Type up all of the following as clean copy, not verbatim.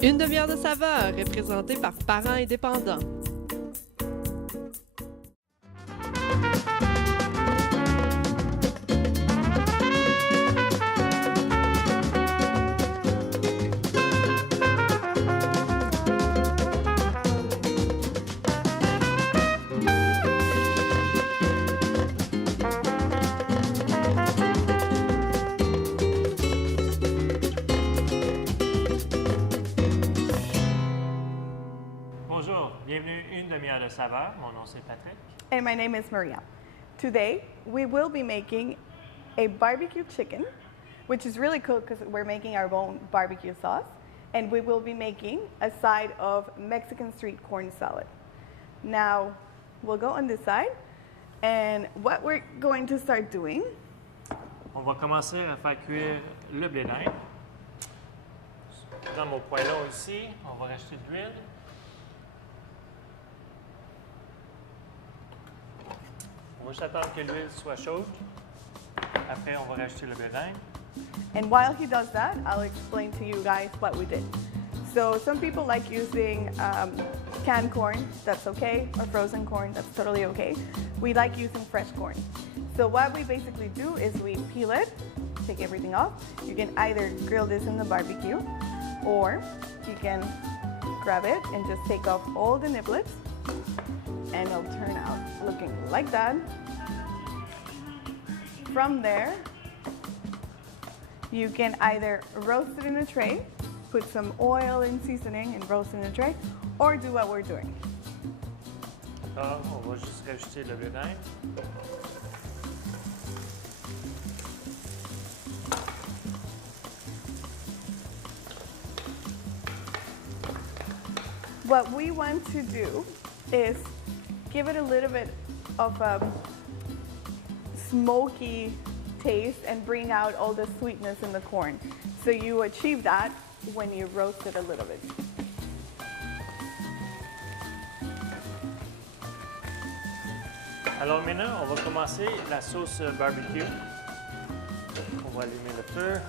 Une demi-heure de saveur est présentée par Parents indépendants. Bonjour, bienvenue une demi-heure de saveur. Mon nom c'est Patrick. And my name is Maria. Today, we will be making a barbecue chicken, which is really cool because we're making our own barbecue sauce. And we will be making a side of Mexican street corn salad. Now, we'll go on this side. And what we're going to start doing. On va commencer à faire cuire le blé d'Inde. Dans mon poêlon ici, on va rajouter de l'huile. On va juste attendre que l'huile soit chaude. Après, on va rajouter le blé d'Inde. And while he does that, I'll explain to you guys what we did. So some people like using canned corn, that's okay, or frozen corn, that's totally okay. We like using fresh corn. So what we basically do is we peel it, take everything off. You can either grill this in the barbecue, or you can grab it and just take off all the niblets, and it'll turn out looking like that. From there, you can either roast it in a tray, put some oil and seasoning and roast in a tray, or do what we're doing. D'accord, on va juste rajouter le blé d'Inde. What we want to do is give it a little bit of a smoky taste and bring out all the sweetness in the corn. So you achieve that when you roast it a little bit. Alors maintenant, on va commencer la sauce barbecue. On va allumer le feu.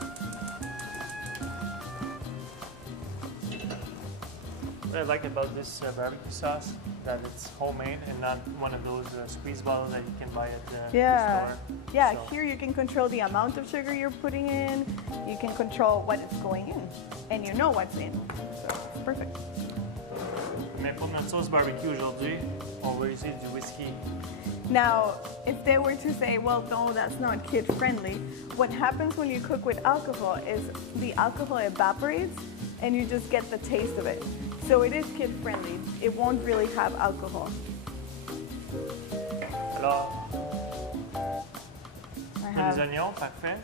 What I like about this barbecue sauce that it's homemade and not one of those squeeze bottles that you can buy at the store. Yeah, So, here you can control the amount of sugar you're putting in, you can control what is going in, and you know what's in. So it's perfect. Mais pour notre sauce barbecue aujourd'hui, on va utiliser du whisky. Now, if they were to say, well, no, that's not kid friendly, what happens when you cook with alcohol is the alcohol evaporates and you just get the taste of it. So it is kid friendly. It won't really have alcohol. Alors, I les have, oignons, parfait.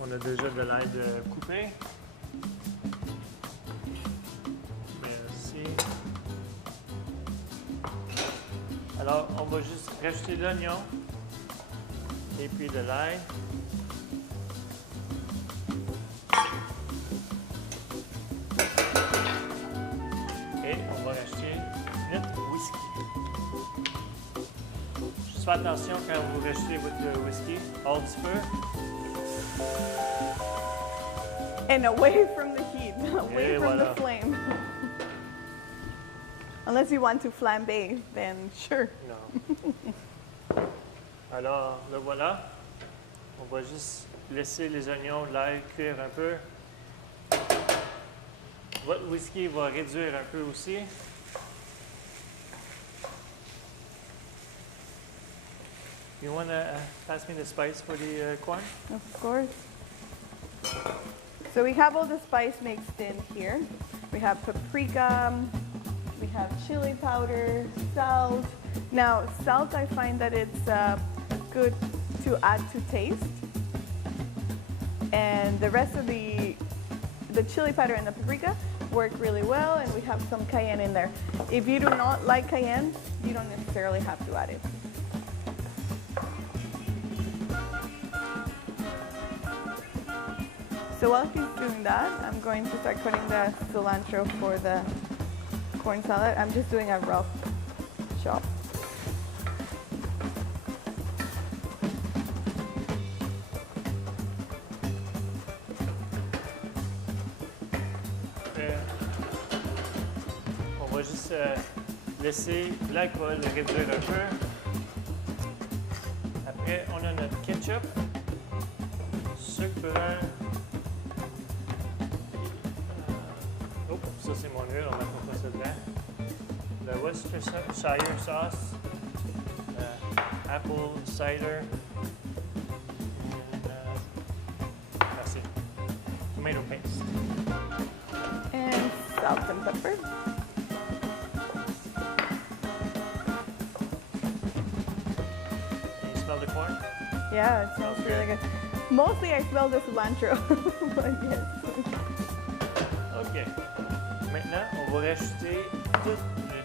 On a déjà de l'ail coupé. Merci. Alors, on va juste rajouter de l'oignon et puis de l'ail. Et on va rajouter notre whisky. Juste faites attention quand vous rajoutez votre whisky, hors du feu. and away from the heat, away Et from voilà. the flame. Unless you want to flambe, then sure. Non. Alors, le voilà. On va juste laisser les oignons, l'ail cuire un peu. Votre whisky va réduire un peu aussi. You want to pass me the spice for the corn? Of course. So we have all the spice mixed in here. We have paprika, we have chili powder, salt. Now, salt, I find that it's good to add to taste. And the rest of the chili powder and the paprika work really well, and we have some cayenne in there. If you do not like cayenne, you don't necessarily have to add it. So while he's doing that, I'm going to start cutting the cilantro for the corn salad. I'm just doing a rough chop. juste laisser l'alcool réduire un peu. Après, on a notre ketchup, sucre brun. Oh, ça c'est mon huile, on va mettre pas ça dedans. Le Worcestershire sauce, apple cider, that's it. Tomato paste. And salt and pepper. Can you smell the corn? Yeah, it smells really good. Mostly I smell the cilantro, but yes. OK. Maintenant, on va rajouter tout le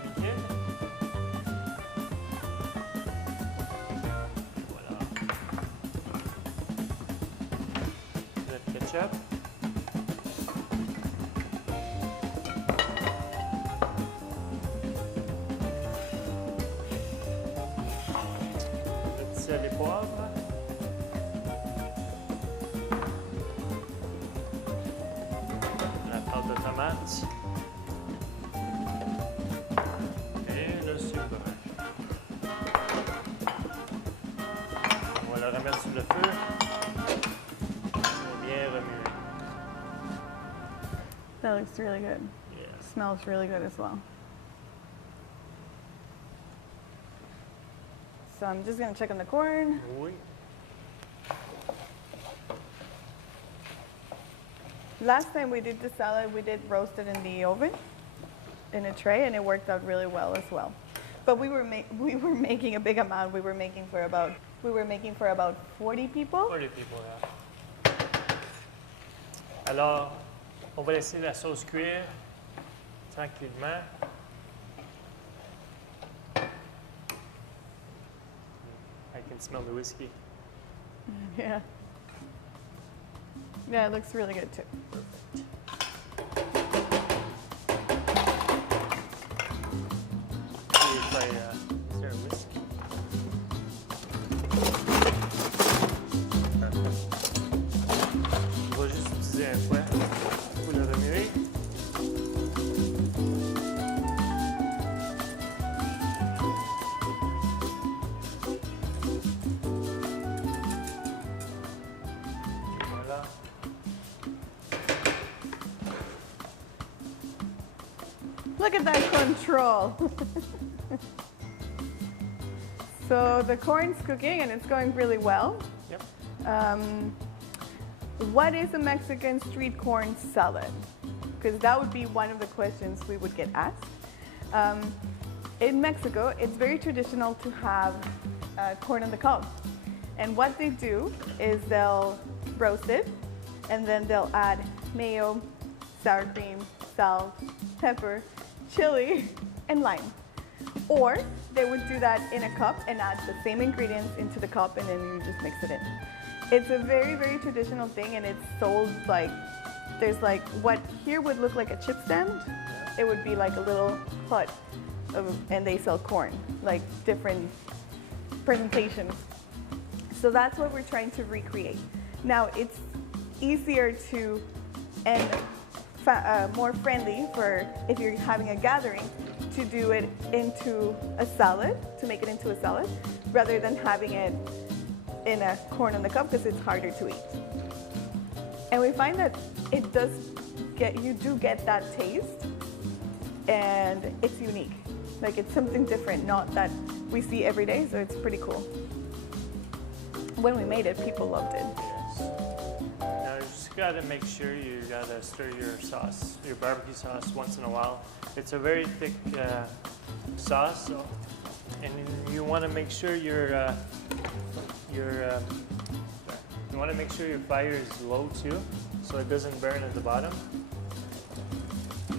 liquide. Voilà. Notre ketchup. Notre sel et poivre. La pâte de tomate. Et le sucre. On va le remettre sur le feu. Et bien remuer. That looks really good. Yes. Smells really good as well. So I'm just gonna check on the corn. Oui. Last time we did the salad, we did roast it in the oven, in a tray, and it worked out really well as well. But we were making a big amount. We were making for about 40 people. Pour les people, là. Alors, on va laisser la sauce cuire tranquillement. I can smell the whiskey. Yeah. Yeah, it looks really good too. Is there a whiskey? On va juste utiliser un fouet pour le remuer. Voilà. Look at that control. So the corn's cooking and it's going really well. Yep. What is a Mexican street corn salad? Because that would be one of the questions we would get asked. In Mexico, it's very traditional to have corn on the cob. And what they do is they'll roast it and then they'll add mayo, sour cream, salt, pepper, chili, and lime. Or they would do that in a cup and add the same ingredients into the cup and then you just mix it in. It's a very, very traditional thing and it's sold like, there's like what here would look like a chip stand. It would be like a little hut and they sell corn, like different presentations. So that's what we're trying to recreate. Now it's easier to and more friendly for if you're having a gathering to do it into a salad, to make it into a salad, rather than having it in a corn on the cob because it's harder to eat. And we find that it does you do get that taste and it's unique. Like it's something different, not that we see every day, so it's pretty cool. When we made it, people loved it. Yes. Now you just gotta make sure you gotta stir your sauce, your barbecue sauce once in a while. It's a very thick sauce, so, and you want to make sure you want to make sure your fire is low too, so it doesn't burn at the bottom. All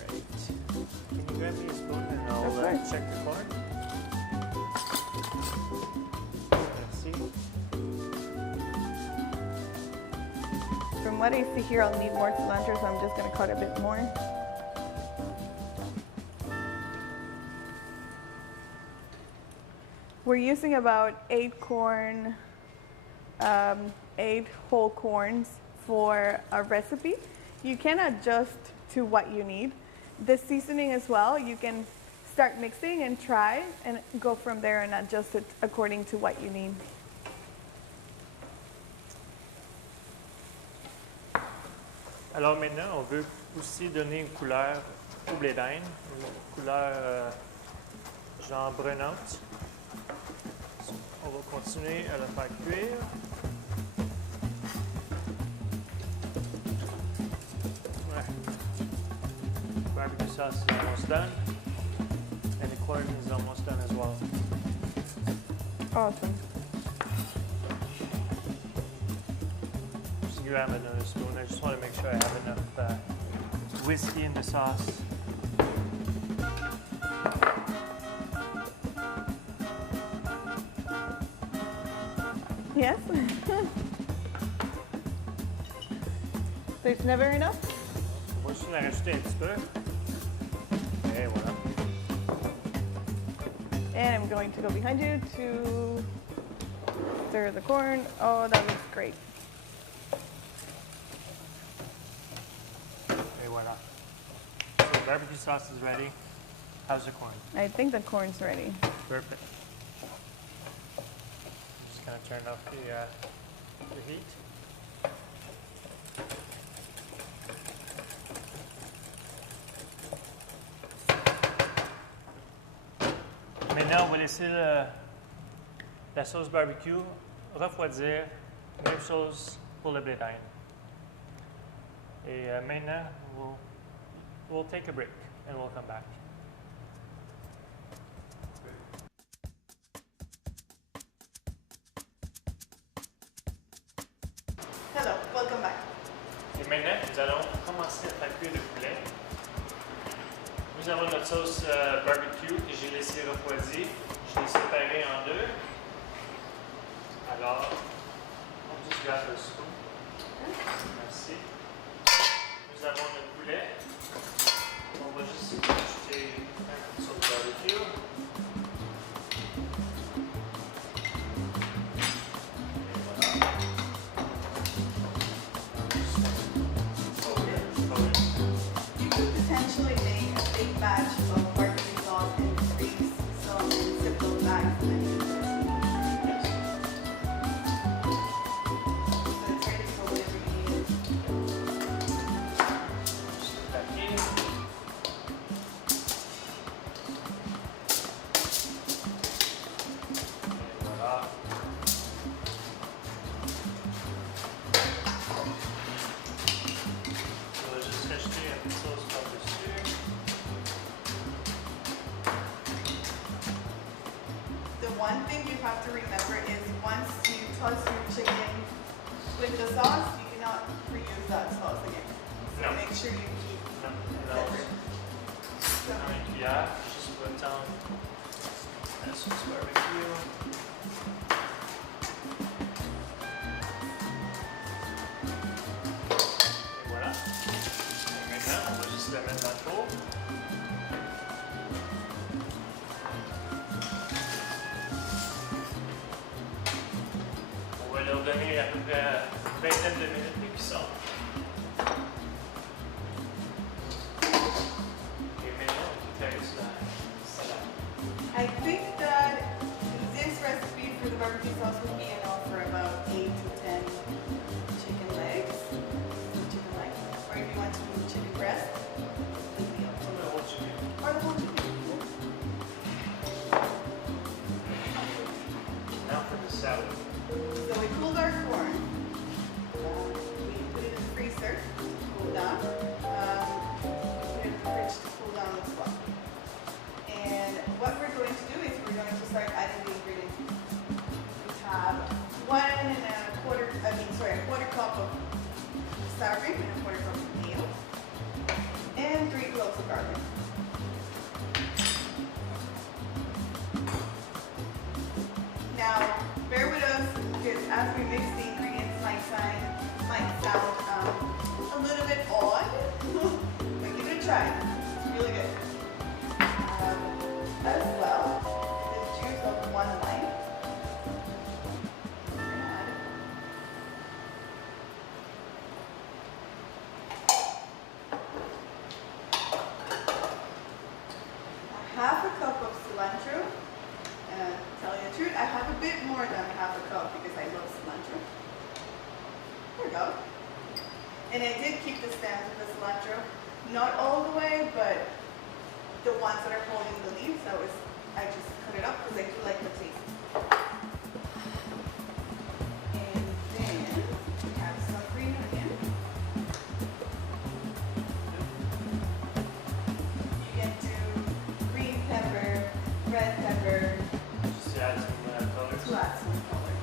right. Can you grab me a spoon and I'll check the corn? Let's see. From what I see here, I'll need more cilantro, so I'm just going to cut a bit more. We're using about 8 whole corns for a recipe. You can adjust to what you need. this seasoning as well, you can start mixing and try and go from there and adjust it according to what you need. Alors maintenant, on veut aussi donner une couleur au blé d'Inde, une couleur genre brunante. On va continuer à le faire cuire. Ouais. Barbecue sauce is almost done. And the corn is almost done as well. Awesome. Just grab another spoon. I just want to make sure I have enough whiskey in the sauce. Yes? There's never enough? On va juste en rajouter un petit peu. Et voilà. And I'm going to go behind you to stir the corn. Oh, that looks great. Et voilà. So the barbecue sauce is ready. How's the corn? I think the corn's ready. Perfect. Just gonna turn off the heat. Maintenant, on va laisser la sauce barbecue refroidir. Même chose pour le blé d'Inde. Et maintenant, we'll take a break and we'll come back. Hello, welcome back. Et maintenant, nous allons commencer à faire cuire le poulet. Nous avons notre sauce barbecue que j'ai laissé refroidir. Je l'ai séparée en deux. Alors, on juste grab le spoon. Merci. Nous avons le poulet. On va juste ajouter un peu de sauce barbecue. Et voilà. You could potentially make a big batch of barbecue sauce and freeze some in Ziploc bags and then use it. So it's ready for whatever you need. Aquí. Et voilà. On va juste rajouter un peu de sauce par-dessus. The one thing you have to remember is once you toss your chicken with the sauce, you cannot reuse that sauce again. So No. make sure you keep Separate. Dans une cuillère, juste pour étendre la sauce barbecue. Et voilà. Et maintenant, on va juste la mettre dans le four. On va leur donner à peu près une vingtaine de minutes de cuisson. Et maintenant, on préparer la salade. I think that this recipe for the barbecue sauce would be enough for about 8 to 10 chicken legs. Or if you want to do chicken breast, completely up to On you. va retirer. Or the whole chicken. Now for the salad. So we cooled our corn. We put it in the freezer to cool down. Put it in the fridge to cool down as well. And what we're going to do is we're going to start adding the ingredients. We have a quarter cup of sour cream and a quarter cup of meal. And 3 cloves of garlic. Now, bear with us because as we mix the ingredients, might sound a little bit odd, but give it a try. It's really good. As well, the juice of 1 lime. love. And I did keep the stems of the cilantro, not all the way, but the ones that are holding the leaves, I just cut it up because I do like the taste. And then we have some green onion. You can do green pepper, red pepper, Just to add some colors. to add some color.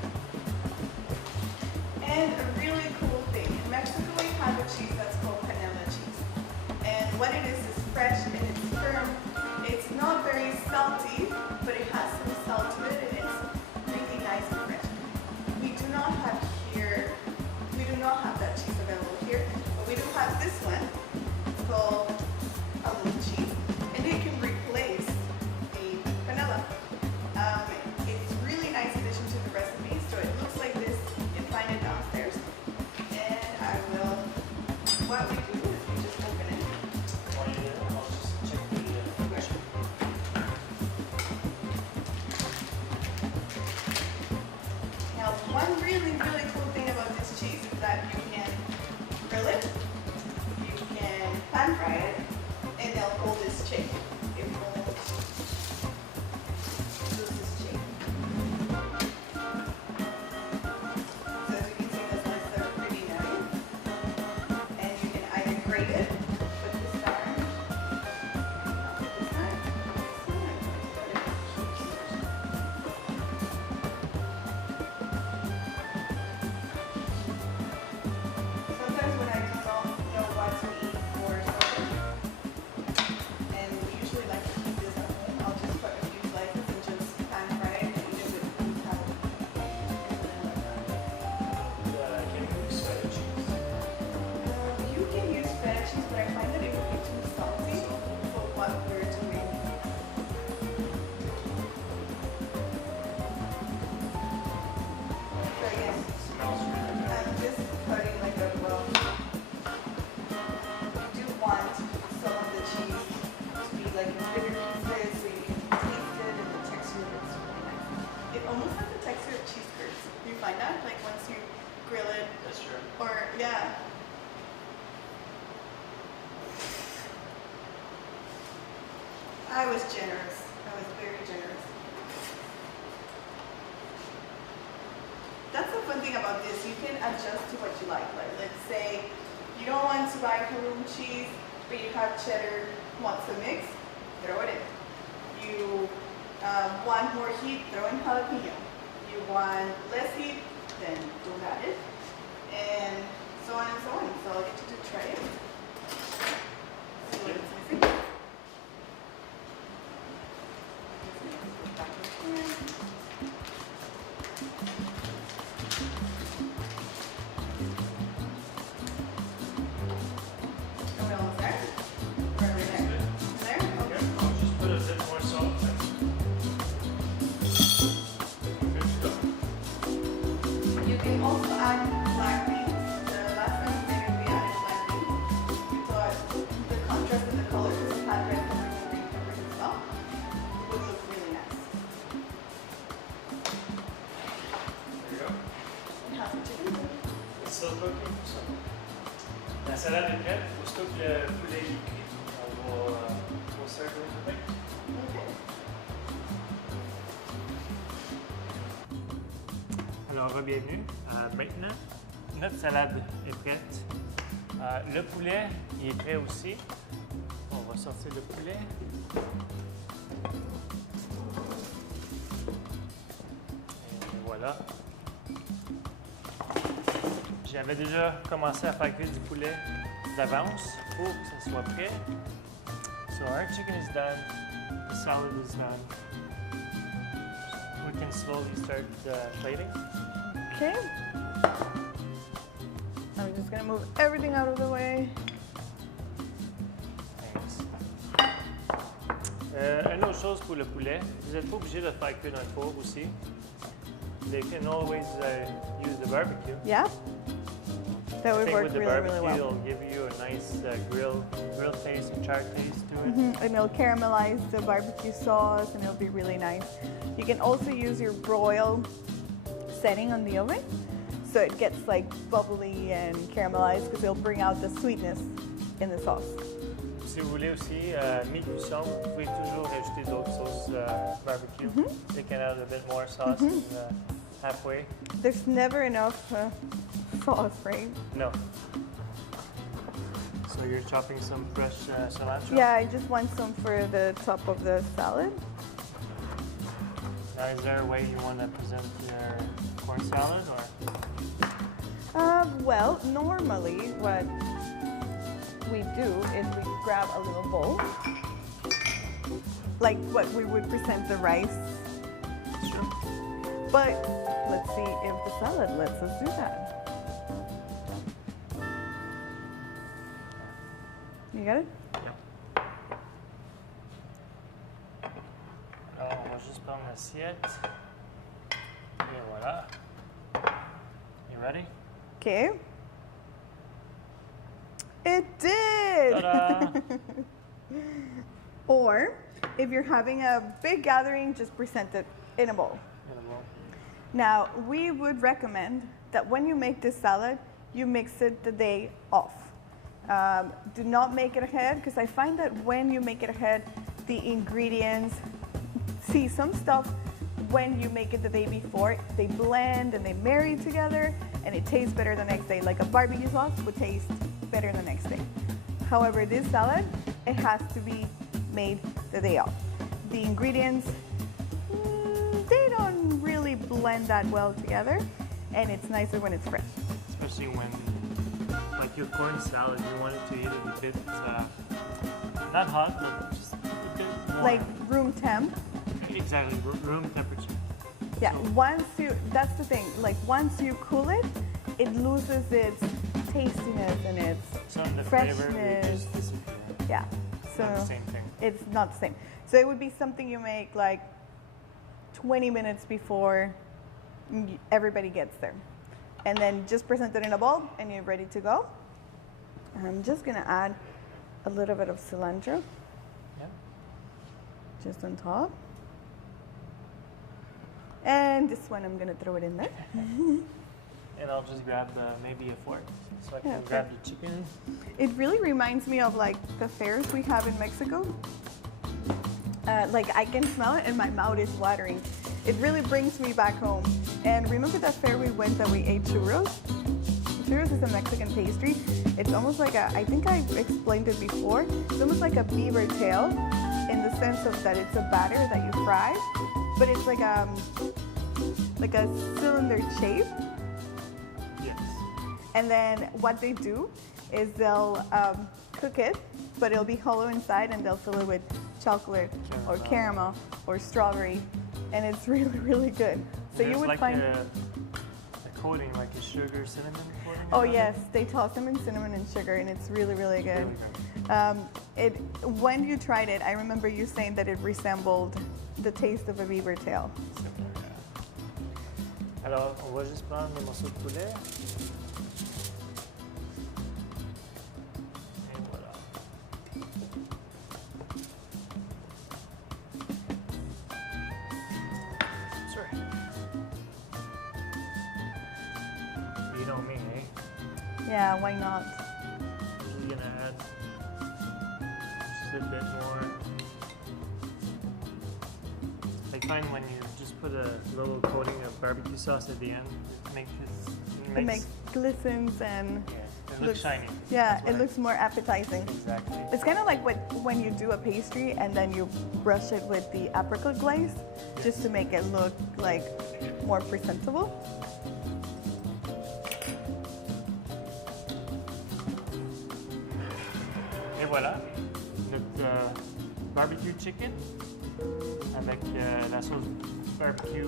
And a really cool thing, in Mexico we have a cheese that's called panela cheese. And what it is fresh and it's firm. It's not very salty, but it has some salt to it and it's really nice and fresh. We do not have that cheese available here, but we do have this one. It's called a little cheese, and it can replace the vanilla. It's really nice addition to the recipe, so it looks like this. You can find it downstairs. And what we do is we just open it. I'll just check the picture. Now, one really, really cool thing about this cheese is that you can grill it, you can pan fry it, and they'll hold this shape. It won't lose this shape. So as you can see, this one's so pretty nice. And you can either grate it with the star, sometimes when I just don't know what to eat for supper, and we usually like to keep this at home, I'll just put a few slices and just pan fry it and eat it with food salad. Can you use feta cheese? You can use feta cheese, but I find that it would be too salty for what we're doing. So again, Smells really good. I'm just cutting like a rough. You do want some of the cheese to be like in bigger pieces so you can taste it and the texture looks really nice. It almost has the texture of cheese curds. You find that? Like once you grill it, That's true. or yeah. I was generous. I was very generous. That's the fun thing about this. You can adjust to what you like. Like, let's say you don't want to buy Caroom cheese, but you have cheddar, want some mix, throw it in. You want more heat, throw in jalapeno. You want less heat, then don't add it. And so on and so on. So I'll get you to try it. See what it's missing. Are we almost there? Or are we there? There? Okay. Okay, I'll just put a bit more salt. Good to go. You can also add black beans. The last time we made it, we added black beans. We thought the contrast in the colors, because it had red peppers and green peppers as well, it would look really nice. There you go. And have some chicken. It's still cooking. So. La salade est prête. Aussitôt que le poulet est cuit, on va servir le pain. Okay. Alors, bienvenue. Maintenant, notre salade est prête. Le poulet, il est prêt aussi. On va sortir le poulet. Et voilà. J'avais déjà commencé à faire cuire du poulet d'avance pour que ça soit prêt. So our chicken is done. The salad is done. We can slowly start plating. Okay. I'm just gonna move everything out of the way. Thanks. Une autre chose pour le poulet, vous n'êtes pas obligé de le faire cuire dans le four aussi. They can always use the barbecue. Yeah. That I would think work with the really, barbecue, really well. it'll give you a nice grill taste and char taste to it. And it'll caramelize the barbecue sauce and it'll be really nice. You can also use your broil setting on the oven. so it gets like bubbly and caramelized because it'll bring out the sweetness in the sauce. Si vous voulez aussi mi-cuisson, vous pouvez toujours rajouter d'autres sauces barbecue. They can add a bit more sauce halfway. There's never enough sauce, right? No. So you're chopping some fresh cilantro? Yeah, I just want some for the top of the salad. Now, is there a way you want to present your corn salad, or? Well, normally what we do is we grab a little bowl, like what we would present the rice. Sure. But let's see if the salad lets us do that. You got it? Alors, on va juste prendre l'assiette. Et voilà. You ready? Okay. It did! Ta-da! Or if you're having a big gathering, just present it in a bowl. Now, we would recommend that when you make this salad, you mix it the day off. Do not make it ahead, because I find that when you make it ahead, the ingredients, see some stuff when you make it the day before, they blend and they marry together and it tastes better the next day. Like a barbecue sauce would taste better the next day. However, this salad, it has to be made the day off. The ingredients, they don't really blend that well together, and it's nicer when it's fresh. Especially when, like your corn salad, you want it to eat it a bit, not hot, but just a bit warm. Like room temp. Exactly, room temperature. Yeah, So- once you, that's the thing, like once you cool it, it loses its tastiness and its Some of the flavor will freshness. just disappear. Yeah, so Not the same thing. it's not the same. So it would be something you make like 20 minutes before everybody gets there. And then just present it in a bowl and you're ready to go. I'm just gonna add a little bit of cilantro Yeah. just on top. And this one, I'm gonna throw it in there. And I'll just grab maybe a fork so I can Yeah, okay. grab the chicken. It really reminds me of like the fairs we have in Mexico. Like I can smell it and my mouth is watering. It really brings me back home. And remember that fair we went that we ate churros? Churros is a Mexican pastry. It's almost like a, I think I explained it before, it's almost like a beaver tail in the sense of that it's a batter that you fry, but it's like a cylinder shape. Yes. And then what they do is they'll cook it, but it'll be hollow inside and they'll fill it with chocolate or caramel or strawberry. And it's really, really good. So There's you would like find... a coating, like a sugar cinnamon coating. Oh around yes, they toss them in cinnamon and sugar and it's really, really it. good. Really good. When you tried it, I remember you saying that it resembled the taste of a beaver tail. Alors, on va juste prendre les morceaux de poulet. Et voilà. Sure. You know me, eh? Yeah, why not? Usually gonna add just a bit more. I find when you just put a little coating of barbecue sauce at the end, It makes glistens and yeah, it looks shiny. Yeah, That's what it looks more appetizing. exactly. It's kind of like when you do a pastry and then you brush it with the apricot glaze just to make it look like more presentable. Et voilà, notre barbecue chicken avec la sauce barbecue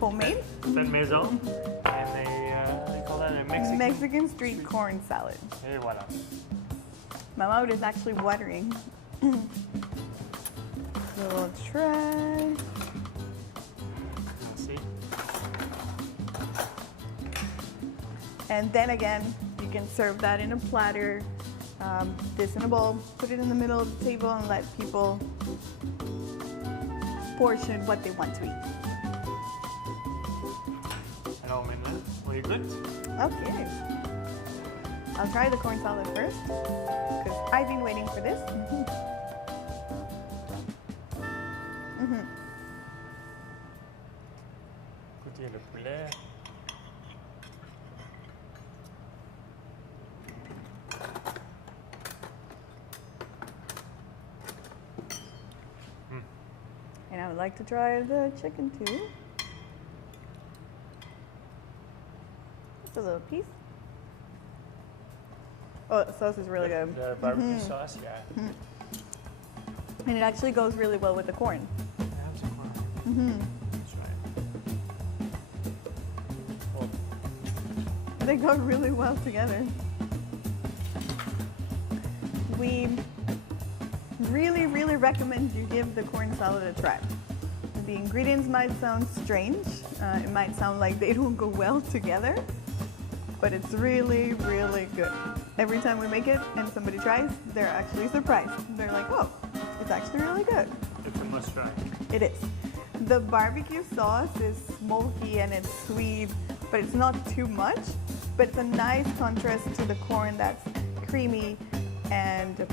Homemade faite maison. And they call that a Mexican. Mexican street corn salad. Et voilà. My mouth is actually watering. So we'll try. See? And then again, you can serve that in a platter, this in a bowl, put it in the middle of the table and let people portion what they want to eat. Alors maintenant, on you good? Okay. I'll try the corn salad first because I've been waiting for this. Goûtez le poulet. And I would like to try the chicken too. Just a little piece. Oh, the sauce is really good. The barbecue sauce, yeah. And it actually goes really well with the corn. That's right. Well, They go really well together. We really recommend you give the corn salad a try. The ingredients might sound strange. It might sound like they don't go well together, but it's really good. Every time we make it and somebody tries, they're actually surprised. They're like, oh, it's actually really good. it's a must try. It is. The barbecue sauce is smoky and it's sweet, but it's not too much. But it's a nice contrast to the corn that's creamy and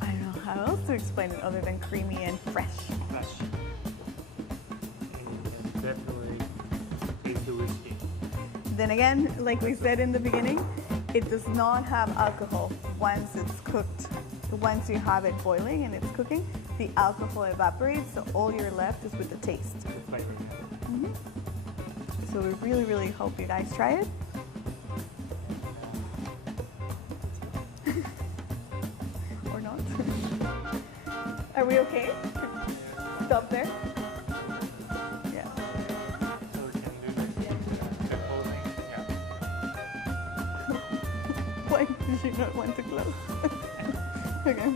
I don't know how else to explain it other than creamy and fresh. Fresh. And definitely taste the whiskey. Then again, like we said in the beginning, it does not have alcohol once it's cooked. Once you have it boiling and it's cooking, the alcohol evaporates, so all you're left is with the taste. The flavor. So we really hope you guys try it. Or not. Are we okay? Stop there? Yeah. So we can do the whole thing. Yeah. Why did you not want to close? Okay.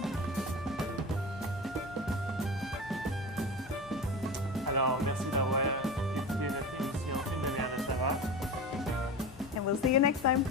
Alors, merci d'avoir écouté notre émission Une demi-heure de saveur. And we'll see you next time.